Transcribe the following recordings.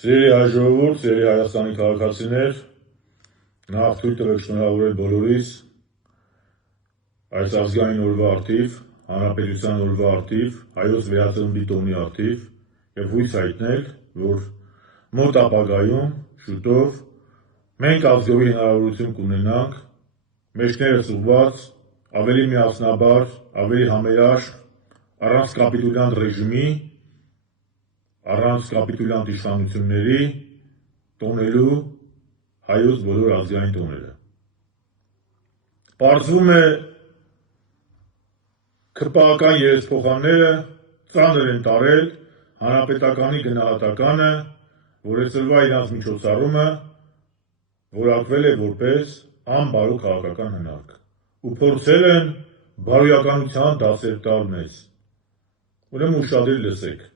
Սիրելի հայ ժողովուրդ, սիրելի Հայաստանի քաղաքացիներ, նախ թույլ տվեք շնորհավորել բոլորիս այս ազգային օրվա առթիվ, հանրապետության օրվա առթիվ, հայոց վերածննդի տոնի առթիվ եւ հույս հայտնել, որ մոտ ապագայում շուտով մենք ազգովի հնարավորություն կունենանք մեջներս ուղղված ավելի միասնաբար, ավելի համերաշխ, առանց կապիտուլյանտ ռեժիմի, առանց կապիտուլյանտ իշխանությունների տոնելու հայոց բոլոր ազգային տոները։ Պարզվում է քրպահական երեսփոխանները ծանր են տարել հանրապետականի գնահատականը, որ այսօրվա իրենց միջոցառումը որակվել է որպես անբարո քաղաքական հնարք ու փորձել են բարոյականության դասեր տալ մեզ։ Ուրեմն ուշադիր լսեք։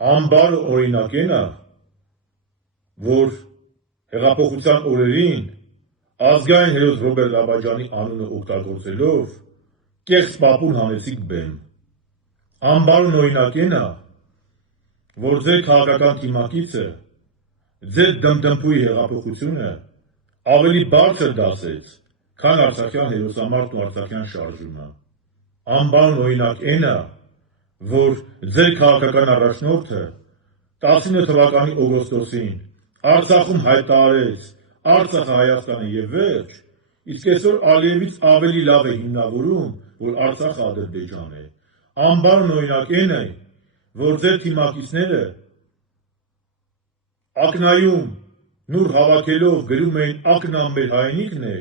Անբար օրինակ է նա, որ հեղափոխության օրերին ազգային հերոս Ռոբերտ Աբաջյանի անունը օգտագործելով կեղծ պապուն հանեցիք բեմ։ Անբար օրինակ է նա, որ ձեր քաղաքական թիմակիցը ձեր դմդմփուի հեղափոխությունը ավելի բարձր դասեց, քան արցախյան հերոսամարտն ու արցախյան շարժումը։ Անբար օրինակ է նա, որ ձեր քաղաքական առաջնորդը 19 թվականի օգոստոսին Արցախում հայտարարեց Արցախը Հայաստանը եւ վերջ, իսկ այսօր Ալիևից ավելի լավ է հիմնավորում, որ Արցախը Ադրբեջան է։ Անբար օրինակ է նա, որ ձեր թիմակիցները ակնայում նուր հավաքելով գրում էին ակնան մեր հայրենիքն է,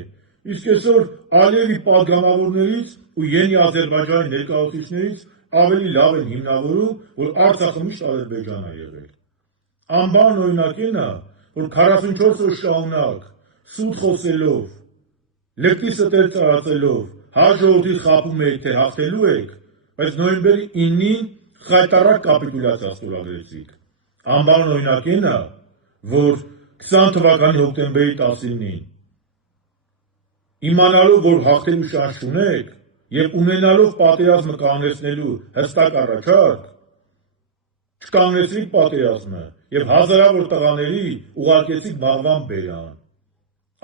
իսկ այսօր Ալիևի պատգամավորներից ու Յենի Ադրբեջանի ներկայացուցիչներից ավելի լավ են հիմնավորում, որ Արցախը միշտ Ադրբեջան է եղել։ Անբար օրինակ է նա, որ 44 օր շարունակ սուտ խոսելով, լկտի ստեր տարածելով, հայ ժողովրդի խաբում եք, թե հաղթելու եք, բայց նոյեմբերի 9-ին խայտառակ կապիտուլյացիա ստորագրեցիք։ Անբար օրինակ է նա, որ 20 թվականի հոկտեմբերի 19-ին իմանալով, որ հաղթելու շանս չունեք եւ ունենալով պատերազմը կանգնեցնելու հստակ առաջարկ, չկանգնեցրիք պատերազմը եւ հազարավոր տղաների ուղարկեցիք մահվան բերան։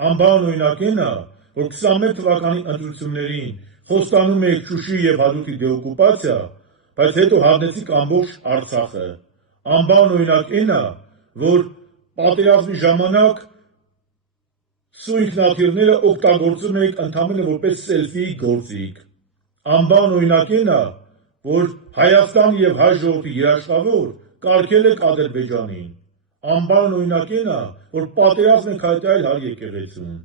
Անբար օրինակ է նա, որ 21 թվականի ընտրություններին խոստանում եք Շուշի եւ Հադրութի դեօկուպացիա, բայց հետո հանեցիք ամբողջ Արցախը։ Անբար օրինակ է նա, որ պատերազմի ժամանակ սու ինքնաթիռները օգտագործում եք ընդամենը որպես սելֆի գործիք։ Անբար օրինակ է նա, որ Հայաստանի եւ հայ ժողովրդի երաշխավոր կարգել եք Ադրբեջանին։ Անբար օրինակ է նա, որ պատերազմ եք հայտարարել հայ եկեղեցուն։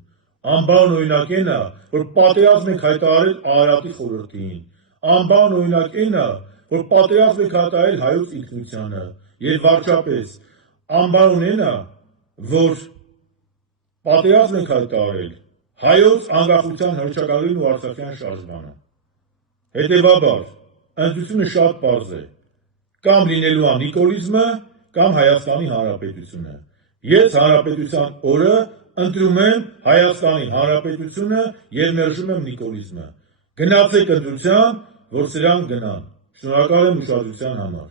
Անբար օրինակ է նա, որ պատերազմ եք հայտարարել Արարատի խորհրդին։ Անբար օրինակ է նա, որ պատերազմ եք հայտարարել հայոց ինքնությանը։ Եվ վարչապես անբարոն է նա, որ պատերազմ եք հայտարարել հայոց անկախության հռչակագրին ու արցախյան շարժմանը։ Հետևաբար, ընտրությունը շատ պարզ է, կամ լինելու է նիկոլիզմը, կամ Հայաստանի Հանրապետությունը։ Ես հանրապետության օրը ընտրում եմ Հայաստանի Հանրապետությունը եւ մերժում եմ նիկոլիզմը։ Գնացեք ընտրության, որ սրանք գնան։ Շնորհակալ եմ ուշադրության համար։